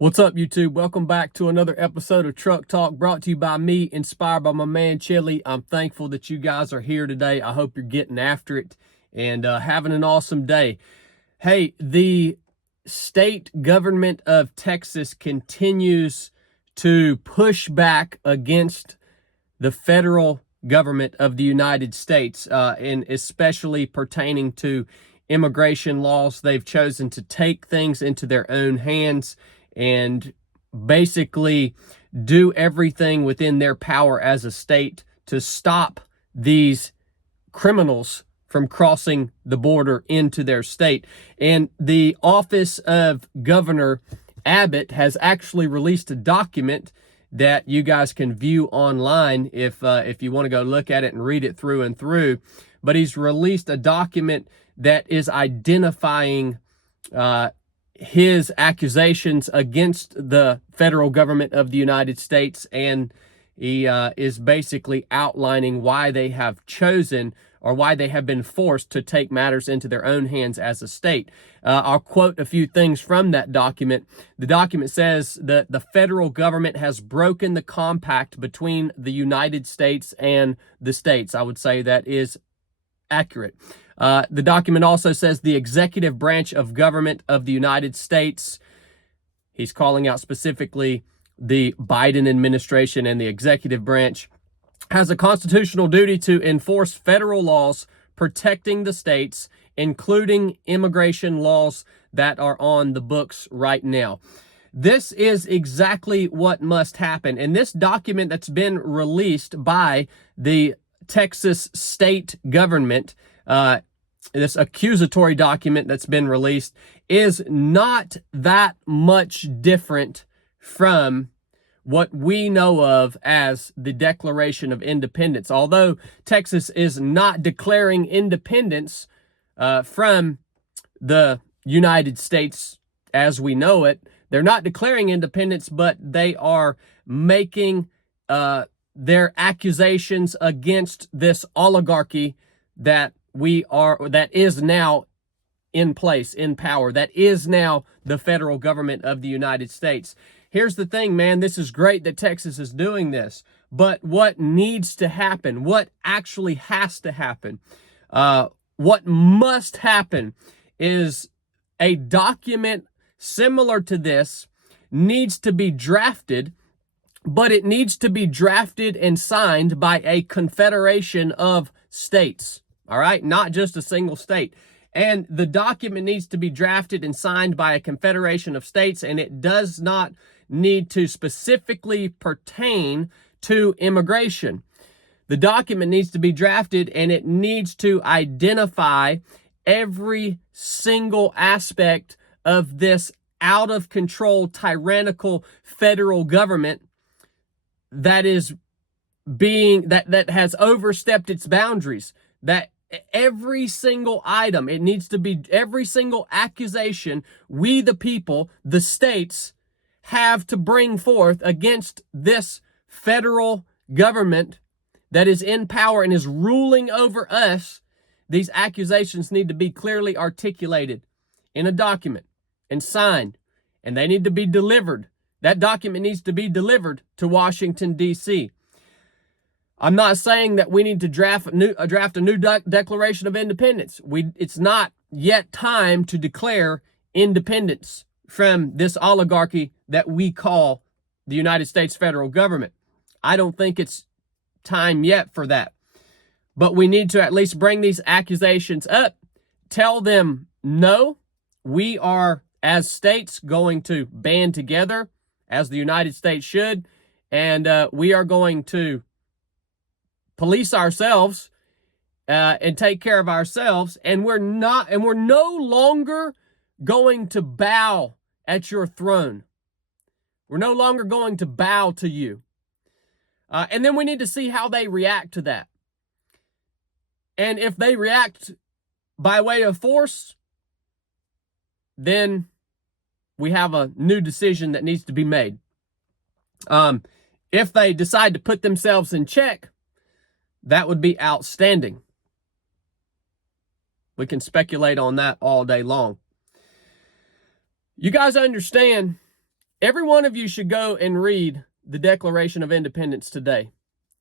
What's up, YouTube? Welcome back to another episode of Truck Talk, brought to you by me, inspired by my man Chili. I'm thankful that you guys are here today. I hope you're getting after it and having an awesome day. Hey, the state government of Texas continues to push back against the federal government of the United States, and especially pertaining to immigration laws. They've chosen to take things into their own hands and basically do everything within their power as a state to stop these criminals from crossing the border into their state. And the office of Governor Abbott has actually released a document that you guys can view online if you want to go look at it and read it through and through. But he's released a document that is identifying his accusations against the federal government of the United States, and he is basically outlining why they have chosen or why they have been forced to take matters into their own hands as a state. I'll quote a few things from that document. The document says that the federal government has broken the compact between the United States and the states. I would say that is accurate. The document also says the executive branch of government of the United States, he's calling out specifically the Biden administration and the executive branch, has a constitutional duty to enforce federal laws protecting the states, including immigration laws that are on the books right now. This is exactly what must happen. And this document that's been released by the Texas state government, this accusatory document that's been released, is not that much different from what we know of as the Declaration of Independence. Although Texas is not declaring independence from the United States as we know it, they're not declaring independence, but they are making their accusations against this oligarchy that is now in place, in power, that is now the federal government of the United States. Here's the thing, man, this is great that Texas is doing this, but what needs to happen, what actually has to happen, what must happen is a document similar to this needs to be drafted, but it needs to be drafted and signed by a confederation of states. All right, not just a single state. And the document needs to be drafted and signed by a confederation of states, and it does not need to specifically pertain to immigration. The document needs to be drafted, and it needs to identify every single aspect of this out of control, tyrannical federal government that is that has overstepped its boundaries. That every single item, it needs to be every single accusation we, the people, the states, have to bring forth against this federal government that is in power and is ruling over us. These accusations need to be clearly articulated in a document and signed, and they need to be delivered. That document needs to be delivered to Washington, D.C. I'm not saying that we need to draft a new Declaration of Independence. It's not yet time to declare independence from this oligarchy that we call the United States federal government. I don't think it's time yet for that. But we need to at least bring these accusations up, tell them, no, we are, as states, going to band together, as the United States should, and we are going to police ourselves and take care of ourselves, and we're no longer going to bow at your throne. We're no longer going to bow to you. And then we need to see how they react to that. And if they react by way of force, then we have a new decision that needs to be made. If they decide to put themselves in check, that would be outstanding. We can speculate on that all day long. You guys understand Every one of you should go and read the Declaration of Independence today.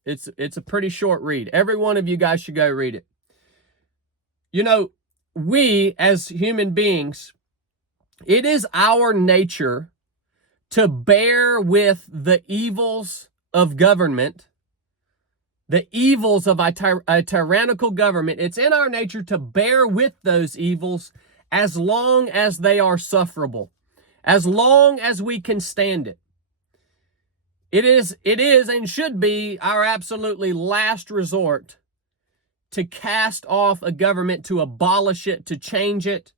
It's a pretty short read. Every one of you guys should go read it. You know, we as human beings, it is our nature to bear with the evils of government, the evils of a tyrannical government. It's in our nature to bear with those evils as long as they are sufferable, as long as we can stand it. It is and should be our absolutely last resort to cast off a government, to abolish it, to change it,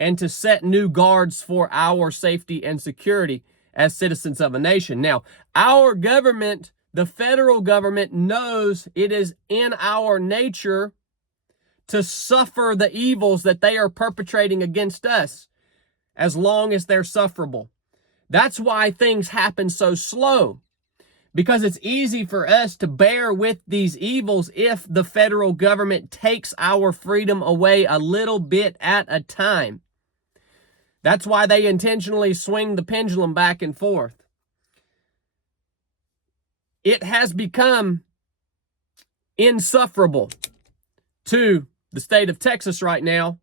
and to set new guards for our safety and security as citizens of a nation. Now, our government, the federal government, knows it is in our nature to suffer the evils that they are perpetrating against us as long as they're sufferable. That's why things happen so slow, because it's easy for us to bear with these evils if the federal government takes our freedom away a little bit at a time. That's why they intentionally swing the pendulum back and forth. It has become insufferable to the state of Texas right now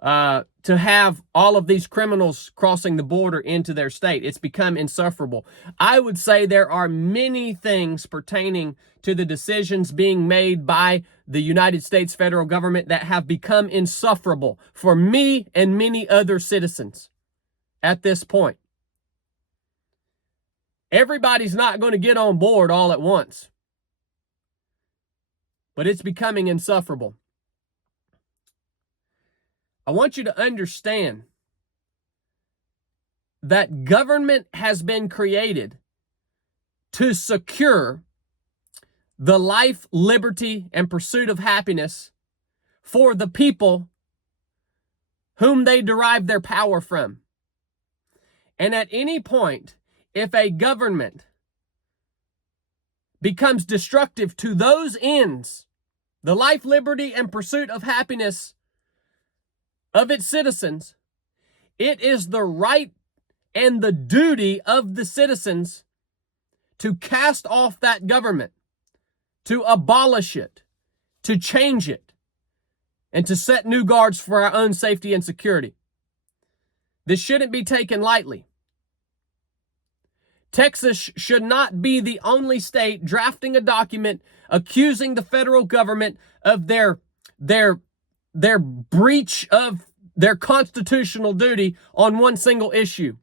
to have all of these criminals crossing the border into their state. It's become insufferable. I would say there are many things pertaining to the decisions being made by the United States federal government that have become insufferable for me and many other citizens at this point. Everybody's not going to get on board all at once, but it's becoming insufferable. I want you to understand that government has been created to secure the life, liberty, and pursuit of happiness for the people whom they derive their power from. And at any point, if a government becomes destructive to those ends, the life, liberty, and pursuit of happiness of its citizens, it is the right and the duty of the citizens to cast off that government, to abolish it, to change it, and to set new guards for our own safety and security. This shouldn't be taken lightly. Texas should not be the only state drafting a document accusing the federal government of their breach of their constitutional duty on one single issue.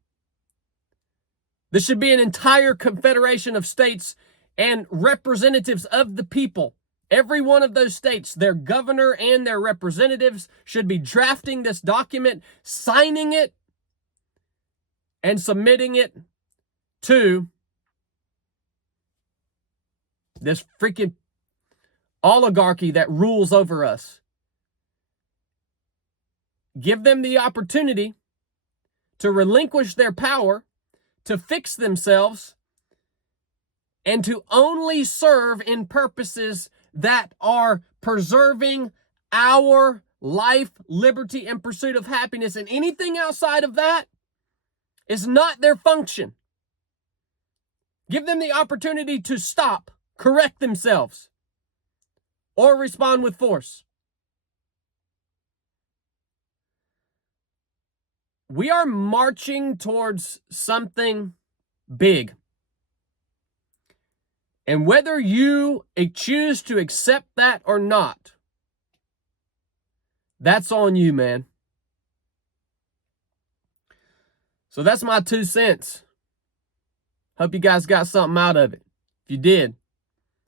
This should be an entire confederation of states and representatives of the people. Every one of those states, their governor and their representatives should be drafting this document, signing it, and submitting it to this freaking oligarchy that rules over us. Give them the opportunity to relinquish their power, to fix themselves, and to only serve in purposes that are preserving our life, liberty, and pursuit of happiness. And anything outside of that is not their function. Give them the opportunity to stop, correct themselves, or respond with force. We are marching towards something big. And whether you choose to accept that or not, that's on you, man. So that's my 2 cents. Hope you guys got something out of it. If you did,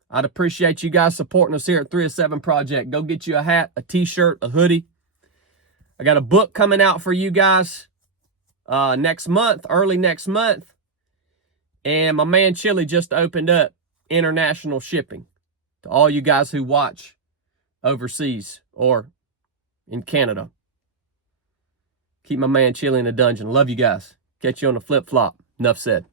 I'd appreciate you guys supporting us here at 307 Project. Go get you a hat, a t-shirt, a hoodie. I got a book coming out for you guys next month, early next month. And my man Chili just opened up international shipping to all you guys who watch overseas or in Canada. Keep my man Chili in the dungeon. Love you guys. Catch you on the flip-flop. Enough said.